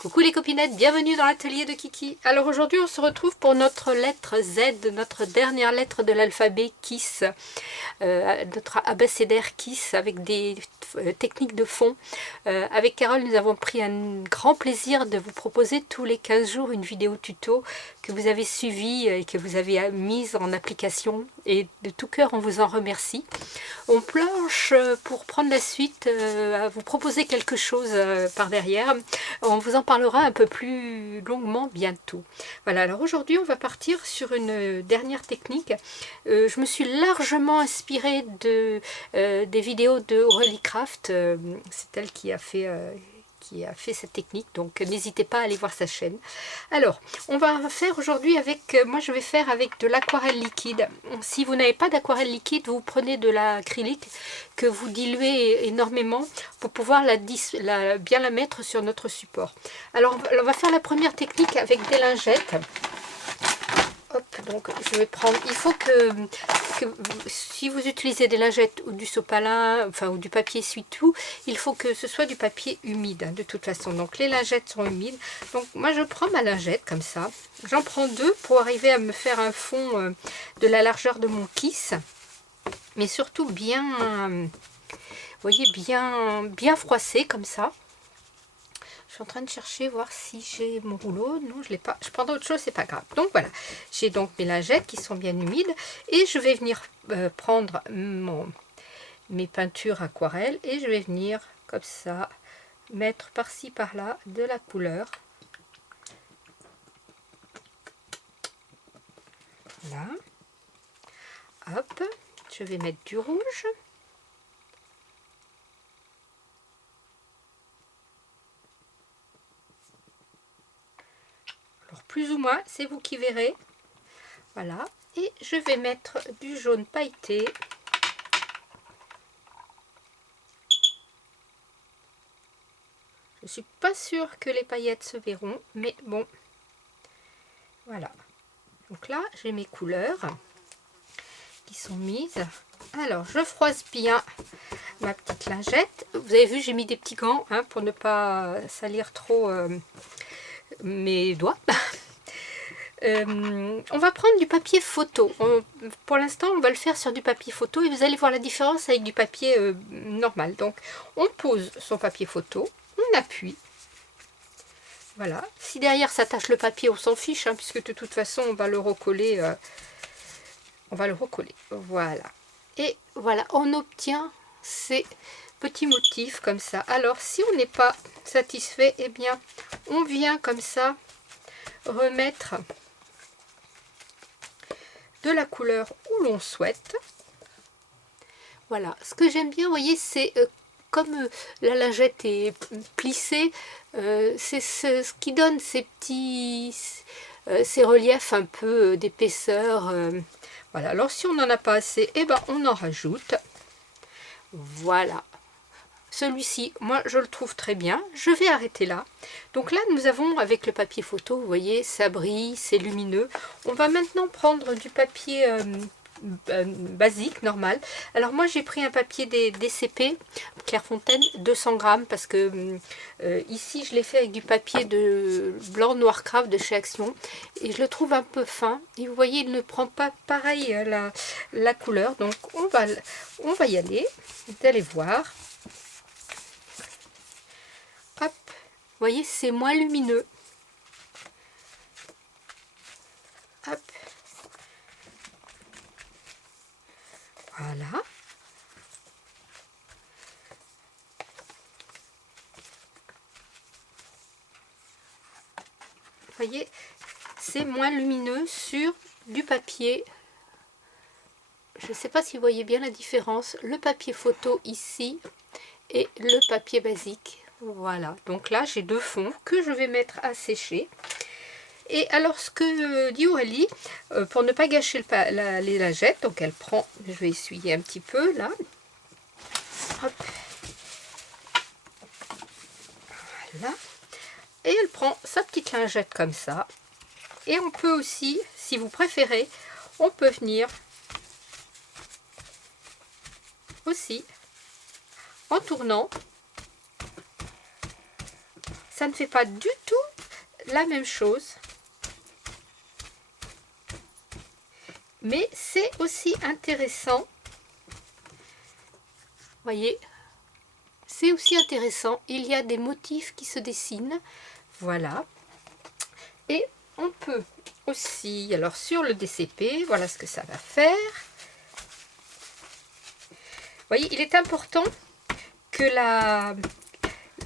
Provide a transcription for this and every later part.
Coucou les copinettes, bienvenue dans l'atelier de Kiki. Alors aujourd'hui on se retrouve pour notre lettre Z, notre dernière lettre de l'alphabet KISS, notre abécédaire KISS avec des techniques de fond. Avec Carole nous avons pris un grand plaisir de vous proposer tous les 15 jours une vidéo tuto que vous avez suivie et que vous avez mise en application et de tout cœur on vous en remercie. On planche pour prendre la suite à vous proposer quelque chose par derrière. On vous en parlera un peu plus longuement bientôt. Voilà, alors aujourd'hui on va partir sur une dernière technique. Je me suis largement inspirée des vidéos de Aurélie Craft. C'est elle qui a fait cette technique, donc n'hésitez pas à aller voir sa chaîne. Alors, on va faire aujourd'hui avec, moi je vais faire avec de l'aquarelle liquide. Si vous n'avez pas d'aquarelle liquide, vous prenez de l'acrylique que vous diluez énormément pour pouvoir bien la mettre sur notre support. Alors, on va faire la première technique avec des lingettes. Hop, donc je vais prendre, il faut que si vous utilisez des lingettes ou du sopalin, enfin ou du papier essuie-tout, il faut que ce soit du papier humide hein, de toute façon. Donc les lingettes sont humides. Donc moi je prends ma lingette comme ça. J'en prends deux pour arriver à me faire un fond de la largeur de mon kiss. Mais surtout bien, vous voyez, bien froissé comme ça. Je suis en train de chercher, voir si j'ai mon rouleau. Non, je ne l'ai pas. Je prends d'autres choses, c'est pas grave. Donc voilà, j'ai donc mes lingettes qui sont bien humides. Et je vais venir prendre mes peintures aquarelles. Et je vais venir, comme ça, mettre par-ci, par-là de la couleur. Voilà. Hop, je vais mettre du rouge. Plus ou moins, c'est vous qui verrez. Voilà. Et je vais mettre du jaune pailleté. Je suis pas sûre que les paillettes se verront, mais bon. Voilà. Donc là, j'ai mes couleurs qui sont mises. Alors, je froisse bien ma petite lingette. Vous avez vu, j'ai mis des petits gants hein, pour ne pas salir trop mes doigts. On va prendre du papier photo. Pour l'instant, on va le faire sur du papier photo et vous allez voir la différence avec du papier normal. Donc, on pose son papier photo, on appuie. Voilà. Si derrière ça tache le papier, on s'en fiche, hein, puisque de toute façon, on va le recoller. Voilà. Et voilà, on obtient ces petits motifs comme ça. Alors, si on n'est pas satisfait, eh bien, on vient comme ça remettre de la couleur où l'on souhaite. Voilà, ce que j'aime bien, vous voyez, c'est comme la lingette est plissée, c'est ce qui donne ces petits ces reliefs un peu d'épaisseur. Voilà, alors si on n'en a pas assez, eh ben on en rajoute. Voilà. Celui-ci, moi je le trouve très bien. Je vais arrêter là. Donc là, nous avons avec le papier photo, vous voyez, ça brille, c'est lumineux. On va maintenant prendre du papier basique, normal. Alors moi j'ai pris un papier des DCP, Clairefontaine, 200 grammes, parce que ici je l'ai fait avec du papier de blanc noir craft de chez Action. Et je le trouve un peu fin. Et vous voyez, il ne prend pas pareil la couleur. Donc on va y aller. Vous allez voir. Hop, vous voyez, c'est moins lumineux. Hop. Voilà. Vous voyez, c'est moins lumineux sur du papier. Je ne sais pas si vous voyez bien la différence. Le papier photo ici et le papier basique. Voilà, donc là j'ai deux fonds que je vais mettre à sécher. Et alors ce que dit Aurélie, pour ne pas gâcher les lingettes, donc elle prend, je vais essuyer un petit peu là. Hop. Voilà. Et elle prend sa petite lingette comme ça. Et on peut aussi, si vous préférez, on peut venir aussi en tournant ça ne fait pas du tout la même chose. Mais c'est aussi intéressant. Voyez, c'est aussi intéressant. Il y a des motifs qui se dessinent. Voilà. Et on peut aussi, alors sur le DCP, voilà ce que ça va faire. Vous voyez, il est important que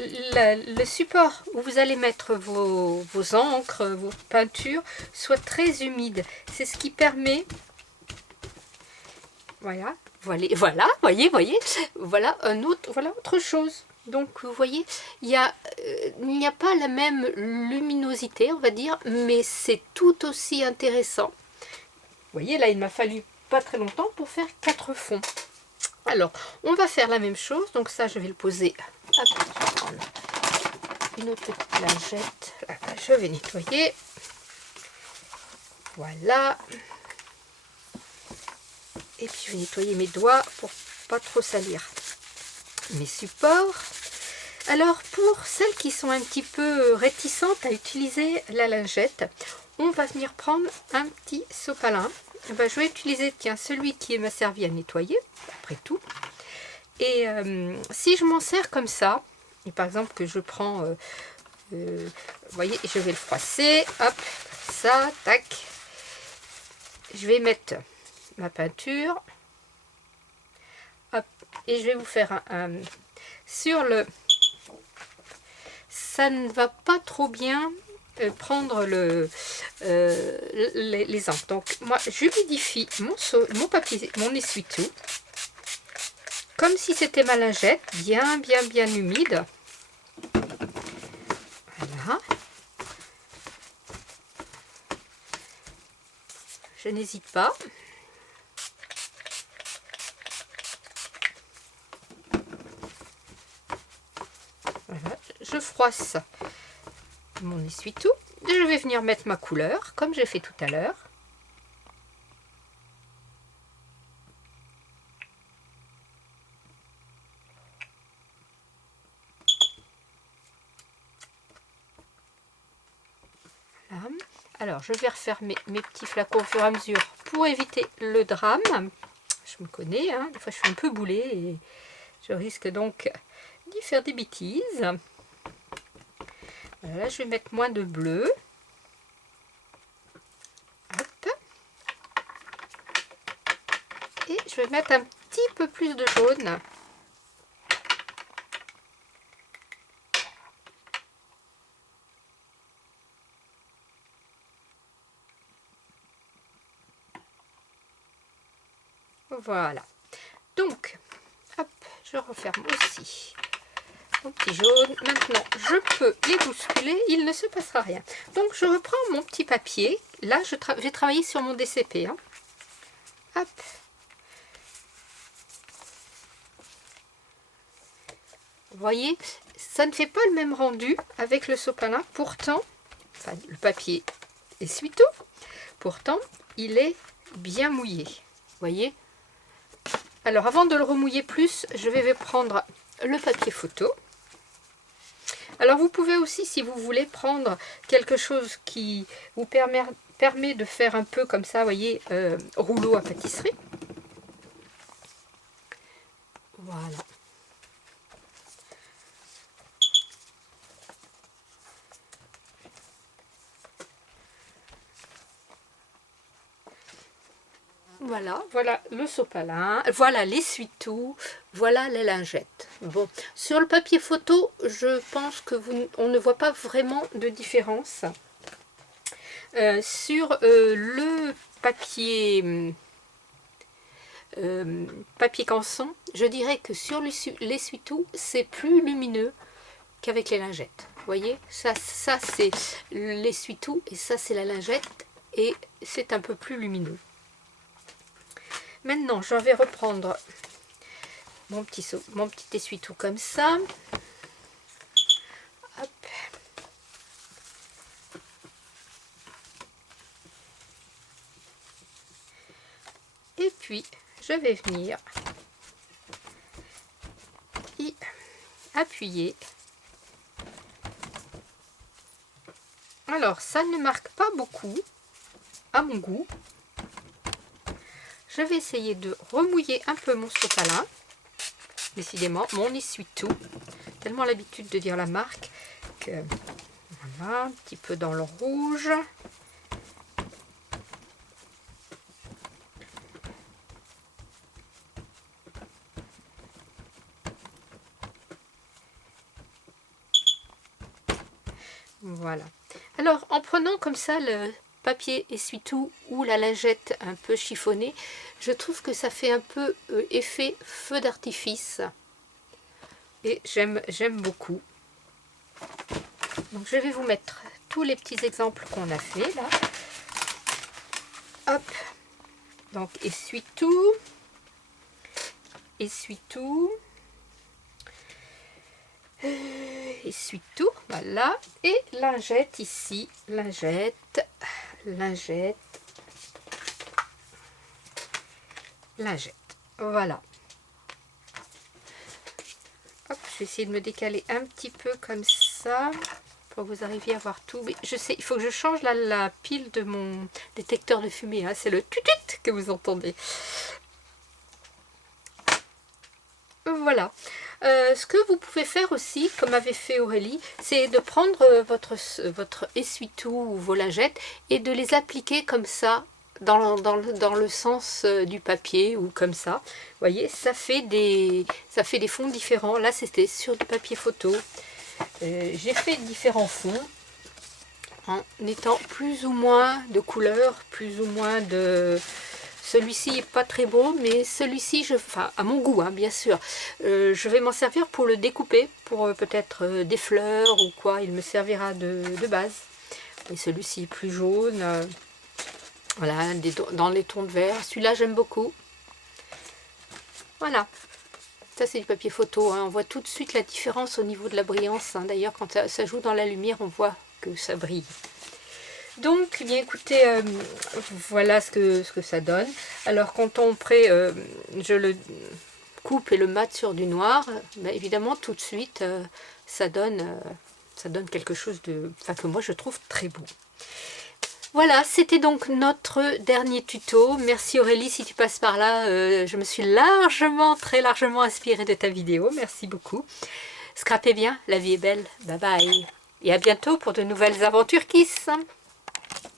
le support où vous allez mettre vos encres, vos peintures, soit très humide. C'est ce qui permet... Voilà, voyez, voilà autre chose. Donc vous voyez, il n'y a pas la même luminosité, on va dire, mais c'est tout aussi intéressant. Vous voyez, là, il m'a fallu pas très longtemps pour faire 4 fonds. Alors, on va faire la même chose. Donc ça, je vais le poser. Hop, je vais prendre une autre petite lingette. Là, je vais nettoyer. Voilà. Et puis, je vais nettoyer mes doigts pour pas trop salir mes supports. Alors, pour celles qui sont un petit peu réticentes à utiliser la lingette, on va venir prendre un petit sopalin. Ben, je vais utiliser, tiens, celui qui m'a servi à nettoyer, après tout. Et si je m'en sers comme ça, et par exemple que je prends, vous voyez, je vais le froisser, hop, ça, tac. Je vais mettre ma peinture, hop, et je vais vous faire sur le... Ça ne va pas trop bien prendre les encres. Donc moi j'humidifie mon papier, mon essuie-tout, comme si c'était ma lingette, bien humide. Voilà. Je n'hésite pas. Voilà, je froisse mon essuie-tout. Je vais venir mettre ma couleur, comme j'ai fait tout à l'heure. Voilà. Alors, je vais refermer mes petits flacons au fur et à mesure pour éviter le drame. Je me connais, hein, des fois je suis un peu boulée et je risque donc d'y faire des bêtises. Voilà, là, je vais mettre moins de bleu. Hop. Et je vais mettre un petit peu plus de jaune. Voilà. Donc, hop, je referme aussi mon petit jaune. Maintenant, je peux les bousculer, il ne se passera rien. Donc, je reprends mon petit papier. Là, j'ai travaillé sur mon DCP. Hein. Hop. Vous voyez, ça ne fait pas le même rendu avec le sopalin. Pourtant, enfin, le papier essuie-tout. Pourtant, il est bien mouillé. Vous voyez? Alors, avant de le remouiller plus, je vais prendre le papier photo. Alors, vous pouvez aussi, si vous voulez, prendre quelque chose qui vous permet de faire un peu comme ça, vous voyez, rouleau à pâtisserie. Voilà. Voilà le sopalin, voilà l'essuie-tout, voilà les lingettes. Bon, sur le papier photo, je pense que on ne voit pas vraiment de différence. Sur le papier canson, je dirais que sur l'essuie-tout, c'est plus lumineux qu'avec les lingettes. Vous voyez, ça c'est l'essuie-tout et ça c'est la lingette et c'est un peu plus lumineux. Maintenant, je vais reprendre mon petit essuie-tout comme ça. Hop. Et puis, je vais venir y appuyer Alors, ça ne marque pas beaucoup, à mon goût. Je vais essayer de remouiller un peu mon sopalin. Décidément, mon essuie-tout. Tellement l'habitude de dire la marque que voilà, un petit peu dans le rouge. Voilà. Alors, en prenant comme ça le papier essuie-tout ou la lingette un peu chiffonnée, je trouve que ça fait un peu effet feu d'artifice. Et j'aime beaucoup. Donc, je vais vous mettre tous les petits exemples qu'on a fait là. Hop. Donc, essuie-tout. Essuie-tout. Essuie-tout, voilà, et lingette ici, lingette, lingette, lingette, voilà. Hop, je vais essayer de me décaler un petit peu comme ça, pour que vous arriviez à voir tout. Mais je sais, il faut que je change la pile de mon détecteur de fumée, hein. C'est le tutut que vous entendez. Voilà. Ce que vous pouvez faire aussi, comme avait fait Aurélie, c'est de prendre votre essuie-tout ou vos lingettes et de les appliquer comme ça dans le sens du papier ou comme ça. Vous voyez, ça fait des fonds différents. Là, c'était sur du papier photo. J'ai fait différents fonds en étant plus ou moins de couleur, plus ou moins de... Celui-ci n'est pas très beau, mais celui-ci, enfin à mon goût, hein, bien sûr, je vais m'en servir pour le découper, pour peut-être des fleurs ou quoi, il me servira de base. Et celui-ci est plus jaune, voilà, dans les tons de vert. Celui-là, j'aime beaucoup. Voilà, ça c'est du papier photo, hein. On voit tout de suite la différence au niveau de la brillance, hein. D'ailleurs, quand ça joue dans la lumière, on voit que ça brille. Donc, bien écoutez, voilà ce que ça donne. Alors, quand je le coupe et le mate sur du noir, ben, évidemment, tout de suite, ça donne quelque chose que moi, je trouve très beau. Voilà, c'était donc notre dernier tuto. Merci Aurélie, si tu passes par là, je me suis très largement inspirée de ta vidéo. Merci beaucoup. Scrapez bien, la vie est belle. Bye bye. Et à bientôt pour de nouvelles aventures Kiss.